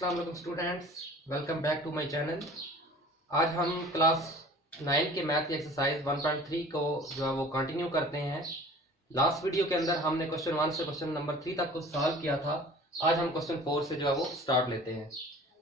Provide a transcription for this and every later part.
अस्सलाम वालेकुम students, welcome back to my channel. आज हम क्लास 9 के मैथ की एक्सरसाइज 1.3 को जो है वो कंटिन्यू करते हैं। लास्ट वीडियो के अंदर हमने क्वेश्चन 1 से क्वेश्चन नंबर 3 तक को सॉल्व किया था। आज हम क्वेश्चन 4 से जो है वो स्टार्ट लेते हैं।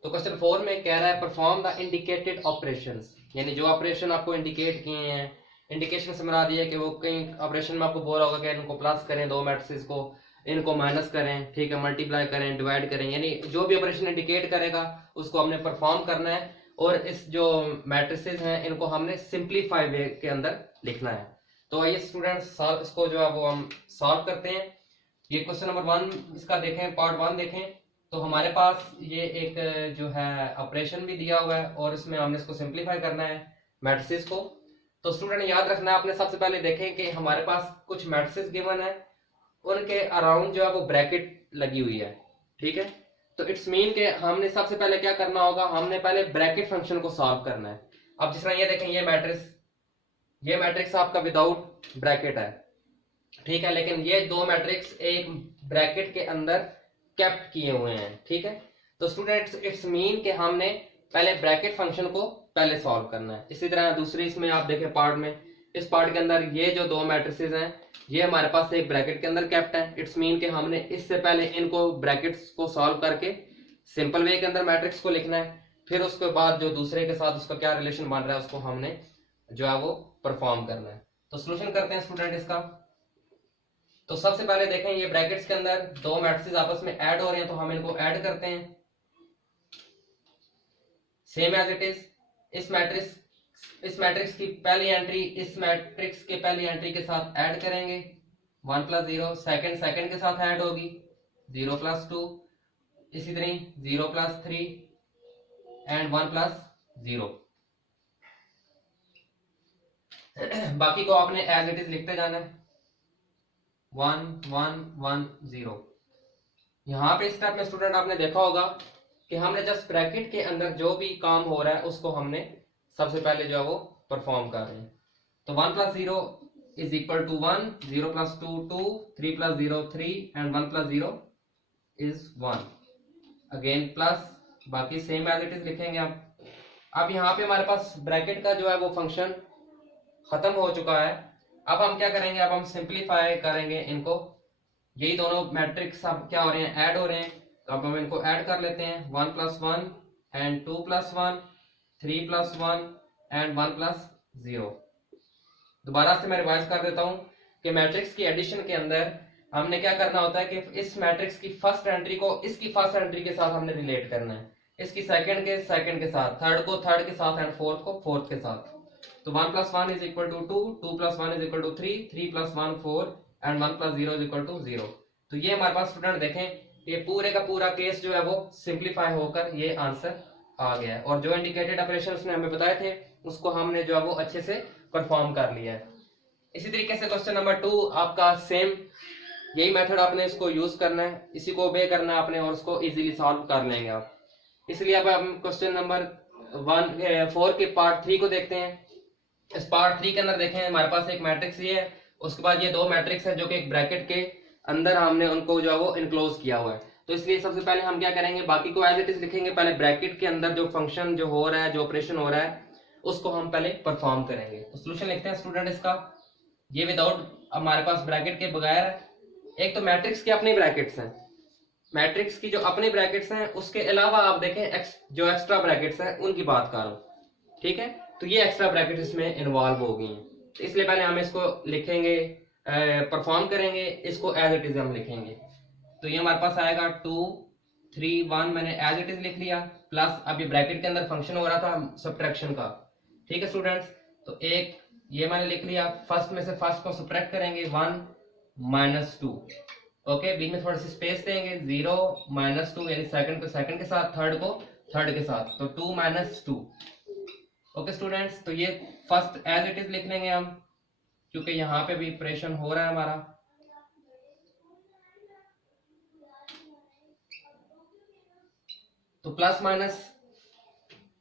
तो क्वेश्चन 4 में कह रहा है परफॉर्म द इंडिकेटेड ऑपरेशंस, यानी जो ऑपरेशन आपको इंडिकेट किए हैं, इंडिकेशन से मरा दिया कि वो कहीं ऑपरेशन में आपको बोला होगा कि इनको प्लस करें, दो मैट्रिसेस को इनको माइनस करें, ठीक है, मल्टीप्लाई करें, डिवाइड करें, यानी जो भी ऑपरेशन इंडिकेट करेगा उसको हमने परफॉर्म करना है। और इस जो मैट्रिसेस हैं इनको हमने सिंप्लीफाई वे के अंदर लिखना है। तो आइए स्टूडेंट्स इसको जो है वो हम सॉल्व करते हैं। ये क्वेश्चन नंबर 1 इसका देखें, पार्ट 1 देखें। तो हमारे पास ये एक जो है ऑपरेशन भी दिया हुआ है और इसमें हमने इसको सिंप्लीफाई करना है मैट्रिसेस को। तो स्टूडेंट याद रखना है, आपने सबसे पहले देखें कि हमारे पास कुछ मैट्रिसेस गिवन है, उनके अराउंड जो है वो ब्रैकेट लगी हुई है, ठीक है। तो इट्स मीन के हमने सबसे पहले क्या करना होगा, हमने पहले ब्रैकेट फंक्शन को सॉल्व करना है। अब जिस तरह ये देखें, ये मैट्रिक्स आपका विदाउट ब्रैकेट है, ठीक है, लेकिन ये दो मैट्रिक्स एक ब्रैकेट के अंदर कैप्ट किए हुए हैं, ठीक है। तो स्टूडेंट्स इट्स मीन के हमने पहले ब्रैकेट फंक्शन को पहले सॉल्व करना है। इसी तरह दूसरी इसमें आप देखें पार्ट में, इस पार्ट के अंदर ये जो दो मैट्रिसेस हैं ये हमारे पास एक ब्रैकेट के अंदर कैप्ट है। इट्स मीन के हमने इससे पहले इनको ब्रैकेट्स को सॉल्व करके सिंपल वे के अंदर मैट्रिक्स को लिखना है, फिर उसके बाद जो दूसरे के साथ उसका क्या रिलेशन बन रहा है उसको हमने जो है वो परफॉर्म करना है। तो सोल्यूशन करते हैं स्टूडेंट इसका। तो सबसे पहले देखें, ये ब्रैकेट्स के अंदर दो मैट्रिसेस आपस में ऐड हो रहे हैं, तो हम इनको ऐड करते हैं सेम एज इट इज। इस मैट्रिक्स की पहली एंट्री इस मैट्रिक्स के पहली एंट्री के साथ ऐड करेंगे 1 + 0, सेकंड के साथ ऐड होगी 0 + 2, इसी तरह 0 + 3 एंड 1 + 0। बाकी को आपने एज इट इज लिखते जाना है 1 1 1 0। यहाँ पे स्टेप में स्टूडेंट आपने देखा होगा कि हमने जस्ट ब्रैकेट के अंदर जो भी काम हो रहा है उसको हमने सबसे पहले जो है वो परफॉर्म कर रहे हैं। तो 1 + 0 = 1, 0 + 2 2, 3 + 0 3 एंड 1 + 0 is 1 अगेन प्लस, बाकी सेम एज इट इज लिखेंगे आप। अब यहाँ पे हमारे पास ब्रैकेट का जो है वो फंक्शन खत्म हो चुका है। अब हम क्या करेंगे, अब हम सिंप्लीफाई करेंगे इनको। यही दोनों मैट्रिक्स अब क्या हो रहे हैं, ऐड हो रहे हैं, तो अब हम इनको ऐड कर लेते हैं 1 + 1 एंड 2 + 1, 3 + 1 एंड 1 + 0। दोबारा से मैं रिवाइज कर देता हूं कि मैट्रिक्स की एडिशन के अंदर हमने क्या करना होता है कि इस मैट्रिक्स की फर्स्ट एंट्री को इसकी फर्स्ट एंट्री के साथ हमने रिलेट करना है, इसकी सेकंड के साथ, थर्ड को थर्ड के साथ एंड फोर्थ को फोर्थ के साथ। तो 1 + 1 = 2, 2 + 1 = 3, 3 + 1 4 एंड 1 + 0 = 0। तो ये हमारे पास स्टूडेंट देखें, ये पूरे का पूरा केस जो है वो सिंप्लीफाई होकर ये आंसर आ गया है, और जो इंडिकेटेड ऑपरेशन उसने हमें बताए थे उसको हमने जो है वो अच्छे से परफॉर्म कर लिया है। इसी तरीके से क्वेश्चन नंबर 2 आपका सेम यही मेथड आपने इसको यूज करना है, इसी को ओबे करना है आपने और उसको इजीली सॉल्व कर लेंगे आप। इसलिए अब हम क्वेश्चन नंबर 4 के पार्ट 3 को देखते हैं। इस पार्ट 3 के अंदर देखें, हमारे पास एक मैट्रिक्स ये है, उसके बाद ये दो मैट्रिक्स है जो कि एक ब्रैकेट के अंदर हमने उनको जो है वो इनक्लोज किया हुआ है। तो इसलिए सबसे पहले हम क्या करेंगे, बाकी को एज इट इज लिखेंगे, पहले ब्रैकेट के अंदर जो फंक्शन जो हो रहा है, जो ऑपरेशन हो रहा है उसको हम पहले परफॉर्म करेंगे। तो सोल्यूशन लिखते हैं स्टूडेंट इसका। ये विदाउट हमारे पास ब्रैकेट के बगैर है। एक तो मैट्रिक्स के अपने ब्रैकेट्स हैं, मैट्रिक्स की जो अपने ब्रैकेट्स हैं उसके अलावा आप देखें जो एक्स्ट्रा ब्रैकेट्स हैं उनकी बात कर रहा हूं, ठीक है। तो ये एक्स्ट्रा ब्रैकेट इसमें इन्वॉल्व हो गई हैं, तो इसलिए पहले हम इसको लिखेंगे, परफॉर्म करेंगे, इसको एज इट इज हम लिखेंगे। तो ये हमारे पास आएगा 2 3 1, मैंने एज इट इज लिख लिया, प्लस अब ये ब्रैकेट के अंदर फंक्शन हो रहा था सब्ट्रैक्शन का, ठीक है स्टूडेंट्स। तो एक ये मैंने लिख लिया, फर्स्ट में से फर्स्ट को सब्ट्रैक्ट करेंगे 1 - 2, ओके, बीच में थोड़ी सी स्पेस देंगे 0 - 2, यानी सेकंड को सेकंड के साथ, थर्ड को थर्ड के साथ, तो 2 - 2, ओके स्टूडेंट्स। तो ये फर्स्ट एज इट इज लिख लेंगे हम, क्योंकि यहाँ पे भी ऑपरेशन हो रहा है हमारा। तो प्लस माइनस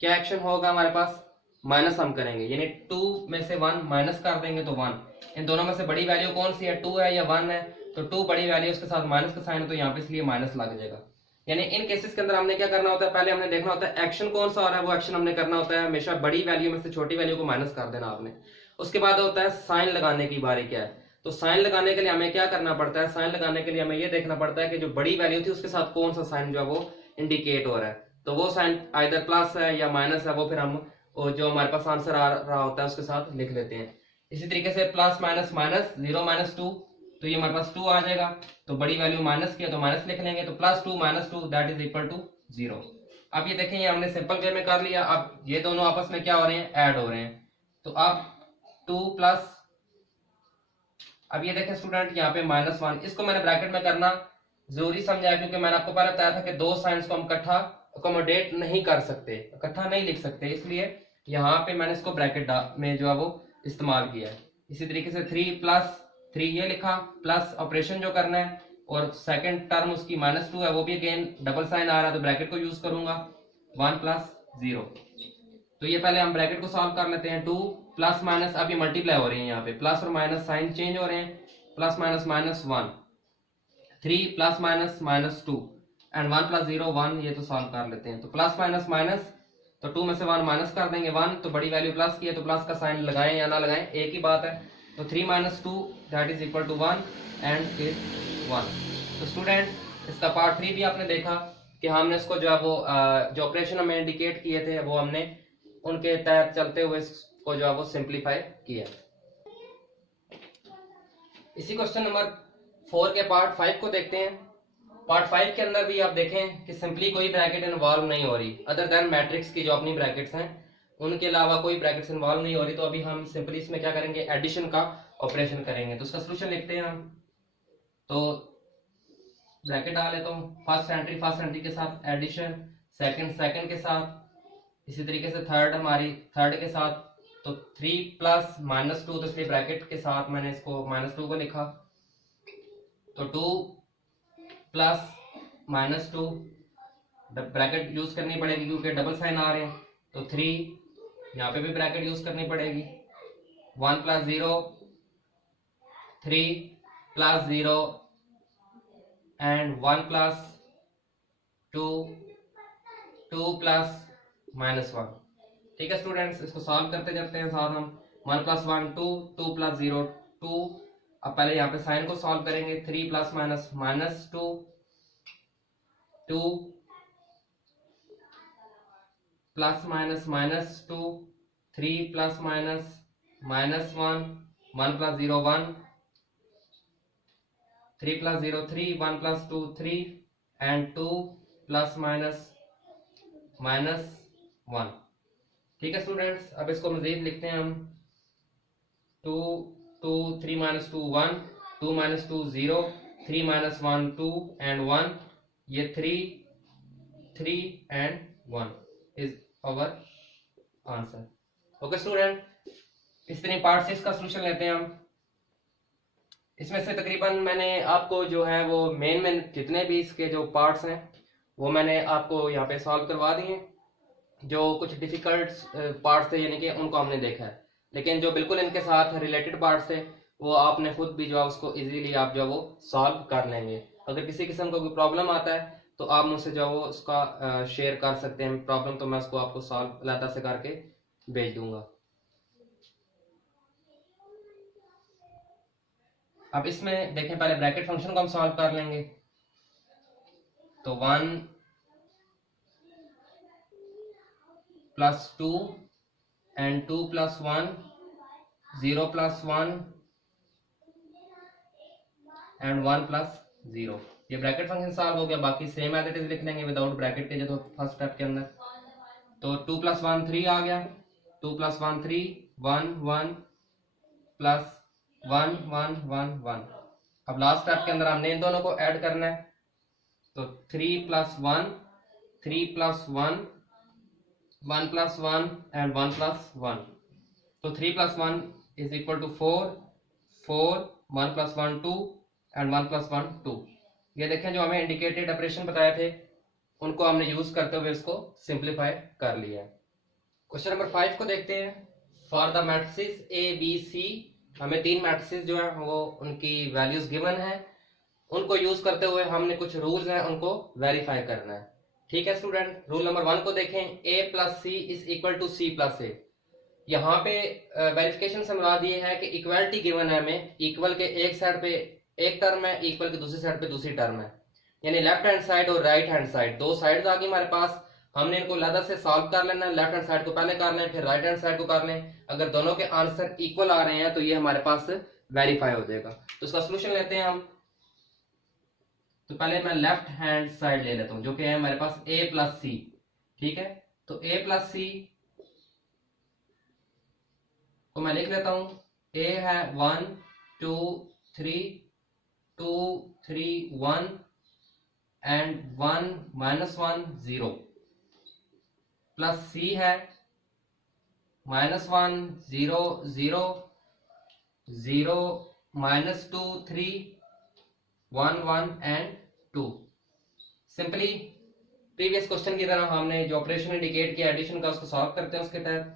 क्या एक्शन होगा हमारे पास, माइनस हम करेंगे, यानी 2 में से 1 माइनस कर देंगे तो 1। इन दोनों में से बड़ी वैल्यू कौन सी है, 2 है या 1 है, तो 2 बड़ी वैल्यू, उसके साथ माइनस का साइन है, तो यहाँ पे इसलिए माइनस लग जाएगा। यानी इन केसेस के अंदर हमने क्या करना होता है, पहले हमने देखना होता है एक्शन कौन सा हो रहा है, वो एक्शन हमने करना होता है हमेशा बड़ी वैल्यू में से छोटी वैल्यू को माइनस कर देना आपने। उसके बाद होता है साइन लगाने की बारी क्या है। तो साइन लगाने के लिए हमें क्या करना पड़ता है, साइन लगाने के लिए हमें ये देखना पड़ता है कि जो बड़ी वैल्यू थी उसके साथ कौन सा साइन जो है वो इंडिकेट हो रहा है। तो वो साइन आइदर प्लस है या माइनस है, वो फिर हम जो हमारे पास आंसर आ रहा होता है उसके साथ लिख लेते हैं। इसी तरीके से प्लस माइनस माइनस 0 माइनस 2, तो ये हमारे पास 2 आ जाएगा, तो बड़ी वैल्यू माइनस किया तो माइनस लिख लेंगे, तो plus 2 minus 2 that is equal to 0। अब ये देखें, ये हमने सिंपल वे में कर लिया। अब ये दोनों आपस में क्या हो रहे हैं, ऐड हो रहे हैं। तो अब 2 प्लस, अब ये देखें स्टूडेंट यहाँ पे -1, इसको मैंने ब्रैकेट में करना जरूरी समझा है, क्योंकि मैंने आपको पहले बताया था कि दो साइंस को हम इकट्ठा अकोमोडेट नहीं कर सकते, इकट्ठा नहीं लिख सकते, इसलिए यहाँ पे मैंने इसको ब्रैकेट में जो है वो इस्तेमाल किया है। इसी तरीके से 3 प्लस 3 ये लिखा, प्लस ऑपरेशन जो करना है, और सेकंड टर्म उसकी -2 है, वो भी अगेन डबल साइन आ रहा है तो ब्रैकेट को यूज करूंगा, 1 प्लस 0। तो ये पहले हम ब्रैकेट को सॉल्व कर लेते हैं। 2 प्लस माइनस, अब ये मल्टीप्लाई हो रही है, यहाँ पे प्लस और माइनस साइन चेंज हो रहे हैं, plus minus -1, 3 plus minus -2 and 1 plus 0 1, ये तो सॉल्व कर लेते हैं। तो प्लस माइनस माइनस, तो 2 में से 1 माइनस कर देंगे, 1 तो बड़ी वैल्यू प्लस की है तो प्लस का साइन लगाएं या ना लगाएं एक ही बात है। तो 3 minus 2 that is equal to 1 and is 1। तो स्टूडेंट इसका पार्ट 3 भी आपने देखा कि हमने इसको जो है वो जो ऑपरेशन हमें इंडिकेट किए थे वो हमने उनके तहत चलते हुए इसको जो है वो सिंप्लीफाई किया। इसी क्वेश्चन नंबर 4 के पार्ट 5 को देखते हैं। पार्ट 5 के अंदर भी आप देखें कि सिंपली कोई ब्रैकेट इन्वॉल्व नहीं हो रही, अदर देन मैट्रिक्स की जो अपनी ब्रैकेट्स हैं उनके अलावा कोई ब्रैकेट्स इन्वॉल्व नहीं हो रही। तो अभी हम सिंपली इसमें क्या करेंगे, एडिशन का ऑपरेशन करेंगे। तो उसका सोल्यूशन लिखते हैं हम। तो ब्रैकेट डाल लेता हूँ, फर्स्ट एंट्री के साथ एडिशन, सेकंड के साथ, इसी तरीके से थर्ड हमारी थर्ड के साथ। तो 3 प्लस -2, तो इसलिए ब्रैकेट के साथ मैंने इसको -2 को लिखा। तो 2 प्लस -2, ब्रैकेट यूज करनी पड़ेगी क्योंकि डबल साइन आ रहे हैं। तो 3, यहाँ पे भी ब्रैकेट यूज करनी पड़ेगी। 1 plus 0, 3 plus 0 and 1 plus 2, 2 plus -1। ठीक है स्टूडेंट्स, इसको सॉल्व करते जाते हैं साथ हम। 1 प्लस 1 2, 2 प्लस 0 2। अब पहले यहाँ पे साइन को सॉल्व करेंगे। 3 plus -2, 2 plus -2, 3 plus -1, 1 plus 0 1, 3 plus 0 3, 1 plus 2 3 and 2 plus -1। ठीक है स्टूडेंट्स, अब इसको मजीद लिखते हैं हम। 2 2 3 -2 1, 2 -2 0, 3 -1 2 एंड 1, ये 3 and 1 is our answer. Okay student, इस तरह पार्ट 6 का सोल्यूशन लेते हैं हम। इसमें से तकरीबन मैंने आपको जो है वो मेन जितने भी इसके जो पार्ट्स हैं वो मैंने आपको यहाँ पे सॉल्व करवा दिए। जो कुछ डिफिकल्ट पार्ट्स थे यानी कि उनको हमने देखा है, लेकिन जो बिल्कुल इनके साथ रिलेटेड पार्ट्स थे वो आपने खुद भी जो है उसको इजीली आप जो है वो सॉल्व कर लेंगे। अगर किसी किस्म का कोई प्रॉब्लम आता है तो आप मुझसे जो है वो उसका शेयर कर सकते हैं प्रॉब्लम, तो मैं उसको आपको सॉल्व अलग से करके भेज दूंगा। अब इसमें देखें, पहले ब्रैकेट फंक्शन को हम सॉल्व कर लेंगे। तो 1 plus 2 and 2 plus 1, 0 plus 1 and 1 plus 0। ये ब्रैकेट फंक्शन सॉल्व हो गया। बाकी सेम एज इट इज लिख लेंगे विदाउट ब्रैकेट के, जो फर्स्ट स्टेप के अंदर। तो 2 प्लस 1 3 आ गया, 2 प्लस 1 3, 1 1 प्लस 1 1 1 1। अब लास्ट स्टेप के अंदर हमने इन दोनों को ऐड करना है। तो 3 plus 1, 3 plus 1, 1 plus 1 and 1 plus 1। तो 3 plus 1 is equal to 4, 4 1 plus 1 2 and 1 plus 1 2। ये देखें, जो हमें इंडिकेटेड ऑपरेशन बताए थे उनको हमने यूज करते हुए इसको सिंप्लीफाई कर लिया है। क्वेश्चन नंबर 5 को देखते हैं। For the matrices A B C, हमें 3 मैट्रिसेस जो है वो उनकी वैल्यूज गिवन है। उनको यूज करते हुए हमने कुछ रूल्स हैं उनको वेरीफाई करना है। ठीक है स्टूडेंट, रूल नंबर 1 को देखें, a plus C is equal to C plus A. यहाँ पे वेरिफिकेशन से मुराद ये है कि इक्वालिटी गिवन है हमें, इक्वल के एक साइड पे एक टर्म है, इक्वल के दूसरी साइड पे दूसरी टर्म है, यानी लेफ्ट हैंड साइड और राइट हैंड साइड दो साइड्स आ गई हमारे पास। हमने इनको अलग से सॉल्व कर लेना है, लेफ्ट हैंड साइड को पहले कर लें फिर राइट हैंड साइड को कर लें। अगर दोनों के आंसर इक्वल आ रहे हैं तो ये हमारे पास वेरीफाई हो जाएगा। तो इसका सोल्यूशन लेते हैं हम। तो पहले मैं लेफ्ट हैंड साइड ले लेता हूं जो कि है हमारे पास a प्लस सी। ठीक है, तो a प्लस सी को मैं लिख लेता हूं, a है 1 2 3 2 3 1 एंड 1 -1 0 प्लस c है -1 0 0 0 -2 3 1 1 एंड 2। सिंपली प्रीवियस क्वेश्चन की तरह हमने जो ऑपरेशन इंडिकेट किया एडिशन का उसको सॉल्व करते हैं उसके तहत।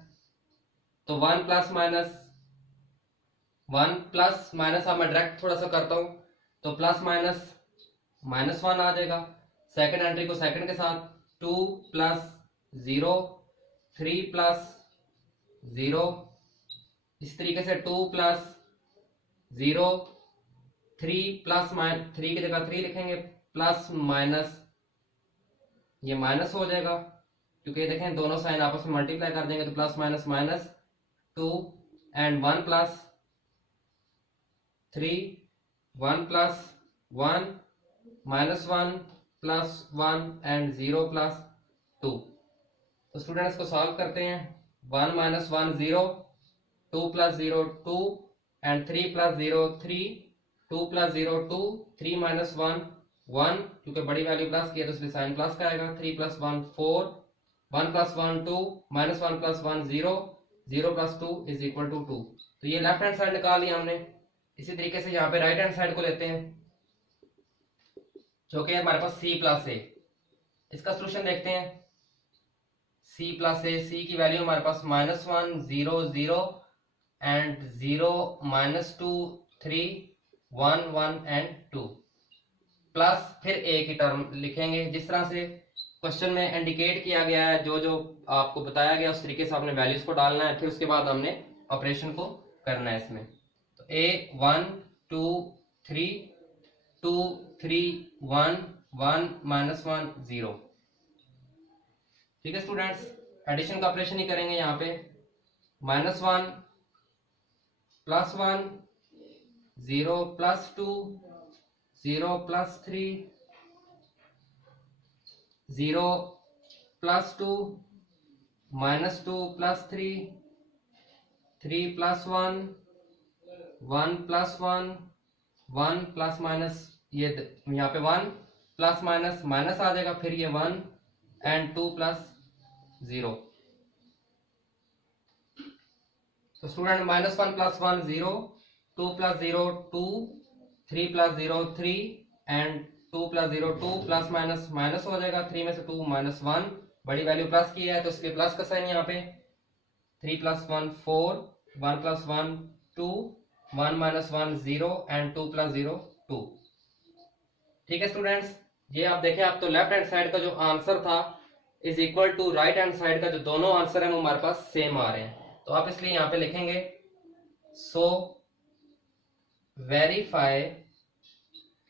तो 1 प्लस माइनस अब मैं डायरेक्ट थोड़ा सा करता हूं, तो प्लस माइनस -1 आ जाएगा। सेकंड एंट्री को सेकंड के साथ 2 प्लस 0 3 प्लस 0, इस तरीके से 2 प्लस 0 3 प्लस 3 की जगह 3 लिखेंगे, प्लस माइनस ये माइनस हो जाएगा क्योंकि देखें दोनों साइन आपस में मल्टीप्लाई कर देंगे, तो plus minus minus 2 and 1 plus 3 1 plus 1 -1 plus 1 and 0 plus 2। तो स्टूडेंट्स को सॉल्व करते हैं। 1 -1 0, 2 प्लस 0 2 एंड 3 प्लस 0 3, 2 प्लस 0 2, 3 -1 1, क्योंकि बड़ी वैल्यू प्लस की है तो इसलिए साइन प्लस का आएगा। 3 plus 1 4, 1 plus 1 2, -1 plus 1 0, 0 plus 2 is equal to 2। तो ये लेफ्ट हैंड साइड निकाल लिया हमने। इसी तरीके से यहाँ पे राइट हैंड साइड को लेते हैं जो कि हमारे पास c प्लस ए। इसका सोल्यूशन देखते हैं। c प्लस ए, c की वैल्यू हमारे पास -1 0 0 एंड 0 -2 3 1 1 एंड 2, प्लस फिर a की टर्म लिखेंगे जिस तरह से क्वेश्चन में इंडिकेट किया गया है, जो जो आपको बताया गया उस तरीके से आपने वैल्यूज को डालना है, फिर उसके बाद हमने ऑपरेशन को करना है इसमें। तो a 1 2 3 2 3 1 1 -1 0। ठीक है स्टूडेंट्स, एडिशन का ऑपरेशन ही करेंगे यहाँ पे। -1 plus 1 0 plus 2 0 plus 3 0 plus 2 -2 plus 3 3 plus 1 1 plus 1 1 plus minus, ये यहाँ पे 1 प्लस माइनस माइनस आ जाएगा, फिर ये 1 एंड 2 प्लस 0। तो student -1 plus 1 0, 2 plus 0 2, 3 plus 0 3 and 2 plus 0 2, plus minus minus हो जाएगा, 3 में से 2 -1, बड़ी वैल्यू प्लस की है तो इसलिए प्लस का साइन यहाँ पे। 3 प्लस 1 4, 1 प्लस 1 2, 1 -1 0 एंड 2 प्लस 0 2। ठीक है स्टूडेंट्स, ये आप देखें, आप तो लेफ्ट हैंड साइड का जो आंसर था is equal to right hand side का जो दोनों आंसर है वो हमारे पास सेम आ रहे हैं। तो आप इसलिए यहाँ पे लिखेंगे so verify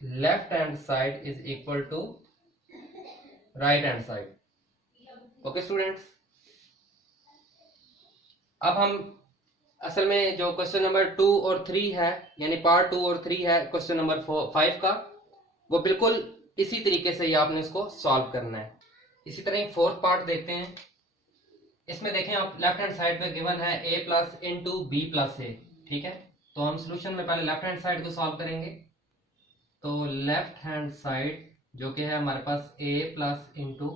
left hand side is equal to right hand side. Okay students, अब हम असल में जो क्वेश्चन नंबर 2 और 3 है, यानी पार्ट 2 और 3 है क्वेश्चन नंबर 5 का, वो बिल्कुल इसी तरीके से ही आपने इसको सॉल्व करना है। इसी तरह फोर्थ पार्ट देखते हैं। इसमें देखें आप लेफ्ट हैंड साइड पे गिवन है a plus into B plus A. ठीक है, तो हम सोल्यूशन में पहले लेफ्ट हैंड साइड को सॉल्व करेंगे। तो लेफ्ट हैंड साइड जो कि है हमारे पास a plus into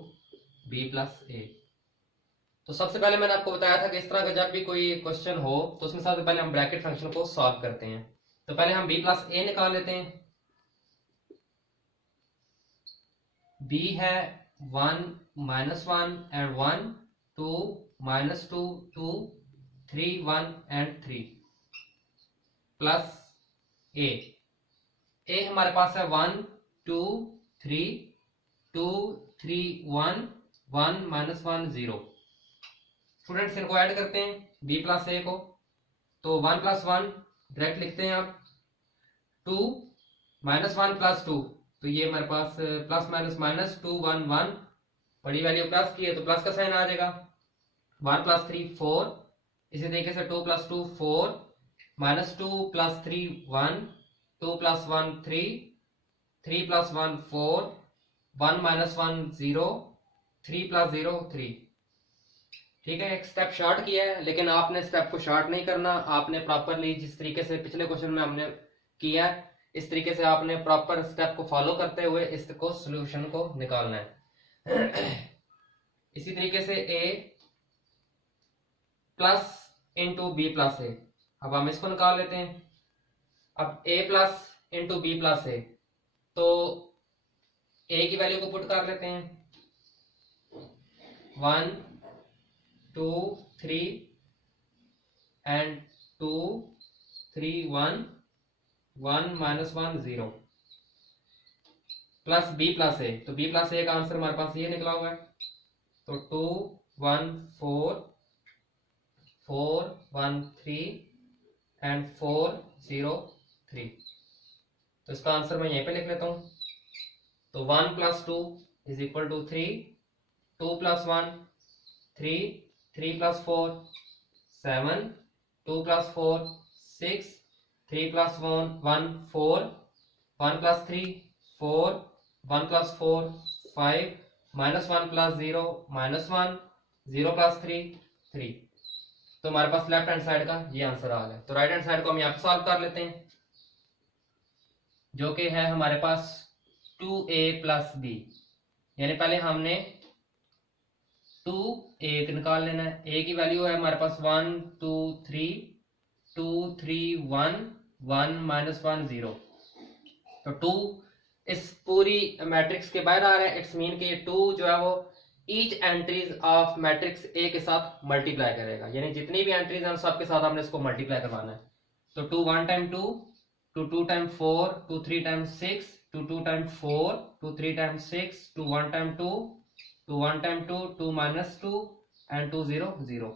B plus A. तो सबसे पहले मैंने आपको बताया था कि इस तरह का जब भी कोई क्वेश्चन हो तो उसमें सबसे पहले हम ब्रैकेट फंक्शन को सॉल्व करते हैं। तो पहले हम b प्लस ए निकाल लेते हैं। b है 1 -1 एंड 1 2 -2 2 3 1 एंड 3 प्लस a। ए हमारे पास है 1 2 3 2 3 1 1 -1 0। स्टूडेंट्स इनको ऐड करते हैं बी प्लस ए को, तो 1 + 1 डायरेक्ट लिखते हैं आप, 2 -1 + 2, तो ये हमारे पास प्लस माइनस माइनस 2 1 1, बड़ी वैल्यू प्लस की है तो प्लस का साइन आ जाएगा। 1 + 3 4, इसी तरीके से 2 + 2 4, -2 + 3 1, 2 + 1 3, 3 + 1 4, 1 -1 0, 3 + 0 3। ठीक है, एक स्टेप शॉर्ट किया है, लेकिन आपने स्टेप को शॉर्ट नहीं करना, आपने प्रॉपरली जिस तरीके से पिछले क्वेश्चन में हमने किया इस तरीके से आपने प्रॉपर स्टेप को फॉलो करते हुए इसको सॉल्यूशन को निकालना है। इसी तरीके से a plus into B plus A, अब हम इसको निकाल लेते हैं। अब a plus into B plus A, तो a की वैल्यू को पुट कर लेते हैं, 1 2 3 and 2 3 1 1 -1 0 plus B plus A, तो बी प्लस ए का आंसर हमारे पास ये निकला हुआ है, तो 2 1 4 4 1 3 एंड 4 0 3, तो इसका आंसर मैं यहीं पे लिख लेता हूं। तो 1 + 2 = 3, 2 + 1 3, 3 + 4 7, 2 + 4 6, 3 + 1 4, 1 + 3 4, 1 + 4 5, -1 + 0 -1, 0 + 3 3। तो हमारे पास लेफ्ट हैंड साइड का ये आंसर आ गया। तो राइट हैंड साइड को हम यहाँ पे सॉल्व कर लेते हैं, जो कि है हमारे पास 2a + b, यानी पहले हमने 2a निकाल लेना है। a की वैल्यू है हमारे पास 1 2 3 2 3 1 1 -1 0, तो 2 इस पूरी मैट्रिक्स के बाहर आ रहा है, इट्स मीन कि 2 जो है वो each entries of matrix A के साथ मल्टीप्लाई करेगा, यानी जितनी भी एंट्रीज हैं सबके साथ हमने इसको मल्टीप्लाई करवाना है। तो 2 1 time 2, 2 2 time 4, 2 3 time 6, 2 2 time 4, 2 3 time 6, 2 1 time 2, 2 1 time 2, 2 -2 and 2 0 0।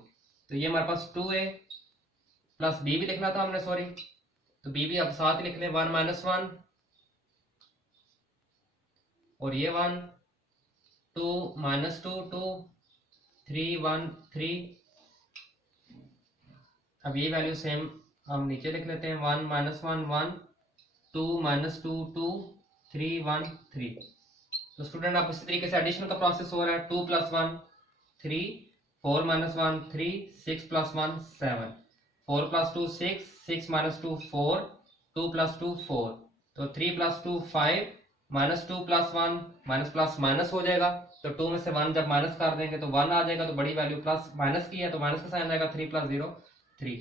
तो ये हमारे पास 2a प्लस b भी लिखना था हमने, सॉरी, तो b भी अब साथ ही लिख लें, 1 -1 और ये 1 2 -2 2 3 1 3। अब ये वैल्यू सेम हम नीचे लिख लेते हैं, 1 -1 1, 2 -2 2, 3 1 3। तो स्टूडेंट अब इसी तरीके से एडिशन का प्रोसेस हो रहा है, 2 + 1 3, 4 -1 3, 6 + 1 7, 4 + 2 6, 6 -2 4, 2 + 2 4, तो 3 + 2 5, -2 + 1 माइनस प्लस माइनस हो जाएगा, तो 2 में से 1 जब माइनस कर देंगे तो 1 आ जाएगा, तो बड़ी वैल्यू प्लस माइनस की है तो माइनस का साइन आएगा, 3 + 0 3।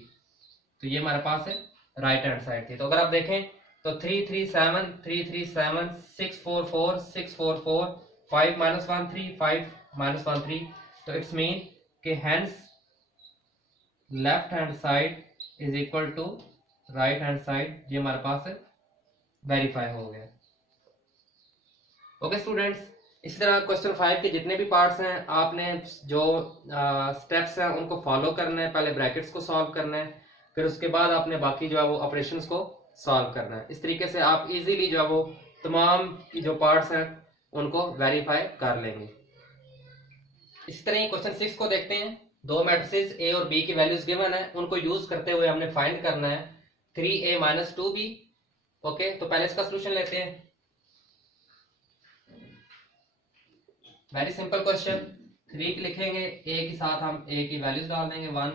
तो ये हमारे पास है राइट हैंड साइड थी। तो अगर आप देखें तो 3 3 7 3 3 7 6 4 4 6 4 4 5 -1 3 5 -1 3, तो इट्स मीन कि hence left hand side is equal to right hand side, ये हमारे पास वेरीफाई हो गया। ओके स्टूडेंट्स, इसी तरह क्वेश्चन 5 के जितने भी पार्ट्स हैं आपने जो स्टेप्स हैं उनको फॉलो करना है, पहले ब्रैकेट्स को सॉल्व करना है, फिर उसके बाद आपने बाकी जो है वो ऑपरेशंस को सॉल्व करना है। इस तरीके से आप इजीली जो है वो तमाम की जो पार्ट्स हैं उनको वेरीफाई कर लेंगे। इसी तरह क्वेश्चन 6 को देखते हैं। दो मैट्रिसेस ए और बी की वैल्यूज गिवन है, उनको यूज करते हुए हमने फाइंड करना है 3a - 2b। ओके, तो पहले इसका सोल्यूशन लेते हैं। वेरी सिंपल क्वेश्चन, 3 लिखेंगे, a के साथ हम a की वैल्यूज डाल देंगे, 1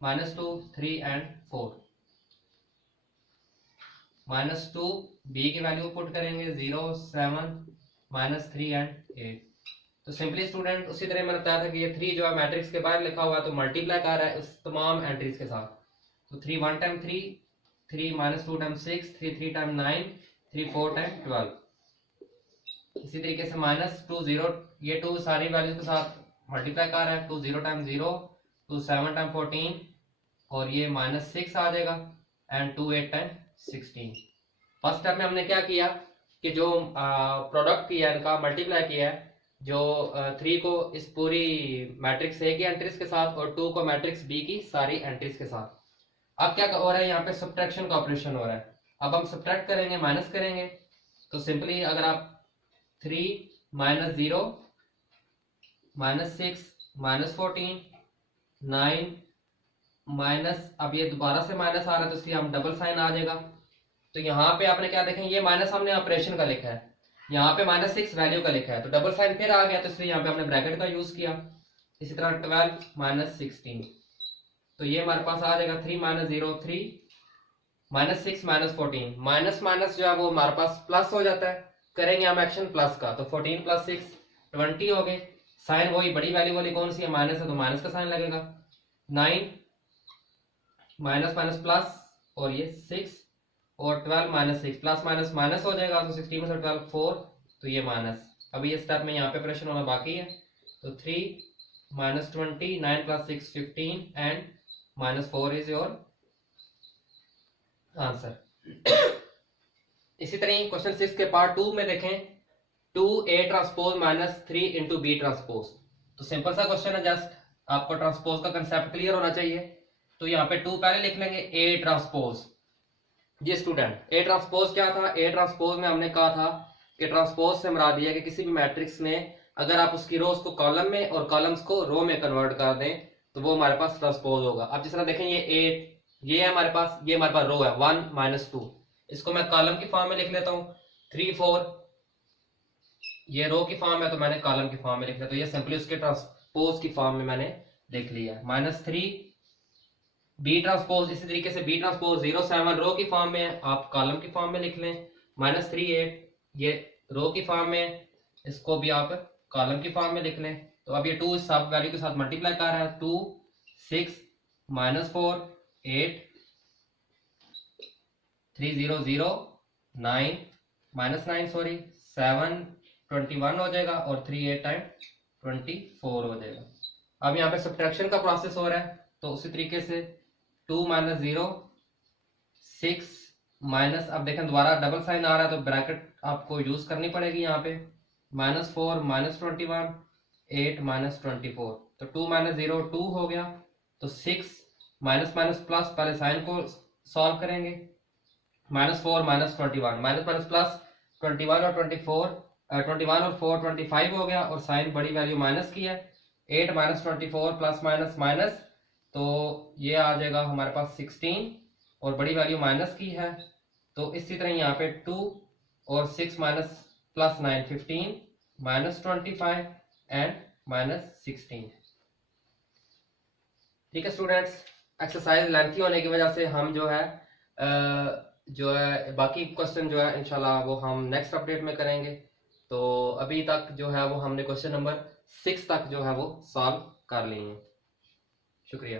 -2 3 एंड 4, -2 b की वैल्यू पुट करेंगे 0 7 -3 एंड 8। तो सिंपली स्टूडेंट उसी तरह मैंने बताया था कि ये 3 जो है मैट्रिक्स के बाहर लिखा हुआ है तो मल्टीप्लाई कर रहा है उस तमाम एंट्रीज के साथ। तो 3 1 टाइम 3, 3 -2 टाइम 6, 3 3 टाइम 9, 3 4 टाइम 12। इसी तरीके से -2 0, ये 2 सारी वैल्यूज के साथ मल्टीप्लाई कर रहा है, 2 0 टाइम 0, 2 7 टाइम 14 और ये -6 आ जाएगा एंड 2 8 टाइम 16। फर्स्ट स्टेप में हमने क्या किया कि जो प्रोडक्ट किया इनका मल्टीप्लाई किया है, जो 3 को इस पूरी मैट्रिक्स ए की एंट्रीज के साथ और 2 को मैट्रिक्स बी की सारी एंट्रीज के साथ। अब क्या हो रहा है, यहाँ पे सब्ट्रैक्शन का ऑपरेशन हो रहा है। अब हम सब्ट्रैक्ट करेंगे, माइनस करेंगे, तो सिंपली अगर आप 3 माइनस 0 माइनस 6 माइनस 14 9 माइनस, अब ये दोबारा से माइनस आ रहा है तो इसलिए हम डबल साइन आ जाएगा। तो यहाँ पे आपने क्या देखें, ये माइनस हमने ऑपरेशन का लिखा है, यहाँ पे -6 वैल्यू का लिखा है, तो डबल साइन फिर आ गया, तो इसलिए यहाँ पे हमने ब्रैकेट का यूज किया। इसी तरह 12 माइनस 16, तो ये हमारे पास आ जाएगा 3 minus 0 3 minus 6 minus 14, minus minus जो है वो हमारे पास प्लस हो जाता है, करेंगे हम एक्शन प्लस का, तो 14 प्लस 6 20 हो गए। साइन वही बड़ी वैल्यू वाली कौन सी है, माइनस है, तो माइनस का साइन लगेगा। 9 माइनस माइनस प्लस, और ये 6 और 12 माइनस 6 प्लस माइनस माइनस हो जाएगा, तो 16 में से 12 4, तो ये माइनस। अभी ये स्टेप में यहाँ पे ऑपरेशन होना बाकी है, तो 3 minus 20 9 plus 6 15 and minus 4 is your answer. इसी तरह क्वेश्चन 6 के पार्ट 2 में देखें, 2A transpose minus 3 into B transpose. तो सिंपल सा क्वेश्चन है, जस्ट आपको ट्रांसपोज का कंसेप्ट क्लियर होना चाहिए। तो यहाँ पे 2 पहले लिख लेंगे, ए ट्रांसपोज। जी स्टूडेंट, ए ट्रांसपोज क्या था, ए ट्रांसपोज में हमने कहा था कि ट्रांसपोज से मुराद है कि किसी भी मैट्रिक्स में अगर आप उसकी रोज को कॉलम में और कॉलम्स को रो में कन्वर्ट कर दें तो वो हमारे पास ट्रांसपोज होगा। अब जिस तरह देखें, ये 8 ये है हमारे पास, ये हमारे पास रो है 1 माइनस 2, इसको मैं कॉलम की फॉर्म में लिख लेता हूँ। 3 4 ये रो की फॉर्म है तो मैंने कॉलम की फॉर्म में लिख लिया, तो ये सिंपली उसके ट्रांसपोज की फॉर्म में मैंने लिख लिया। -3 बी ट्रांसपोज, इसी तरीके से बी ट्रांसपोज 0 7 रो की फॉर्म में, आप कॉलम की फॉर्म में लिख लें। -3 8 ये रो की फॉर्म में, इसको भी आप कॉलम की फॉर्म में लिख लें। तो अब ये 2 इस सब वैल्यू के साथ मल्टीप्लाई कर रहा है, 2 6 -4 8 3 0 0 9 -9 सॉरी 7 21 हो जाएगा, और 3 8 टाइम 24 हो जाएगा। अब यहाँ पे सब्ट्रैक्शन का प्रोसेस हो रहा है, तो उसी तरीके से 2 माइनस 0 6 माइनस, अब देखें दोबारा डबल साइन आ रहा है तो ब्रैकेट आपको यूज करनी पड़ेगी यहाँ पे, -4 -21 8 -24, तो 2 माइनस 0 2 हो गया, तो 6 माइनस माइनस प्लस, पहले साइन को सॉल्व करेंगे, -4 -21 माइनस माइनस प्लस 21 और 24 21 और 4 25 हो गया, और साइन बड़ी वैल्यू माइनस की है, 8 -24 प्लस माइनस माइनस, तो ये आ जाएगा हमारे पास 16, और बड़ी वैल्यू माइनस की है, तो इसी तरह यहाँ पे 2 और 6 माइनस प्लस 9 15 -25 एंड -16। ठीक है स्टूडेंट्स, एक्सरसाइज लेंथी होने की वजह से हम जो है बाकी क्वेश्चन जो है इंशाल्लाह वो हम नेक्स्ट अपडेट में करेंगे। तो अभी तक जो है वो हमने क्वेश्चन नंबर 6 तक जो है वो सॉल्व कर लिए हैं। शुक्रिया।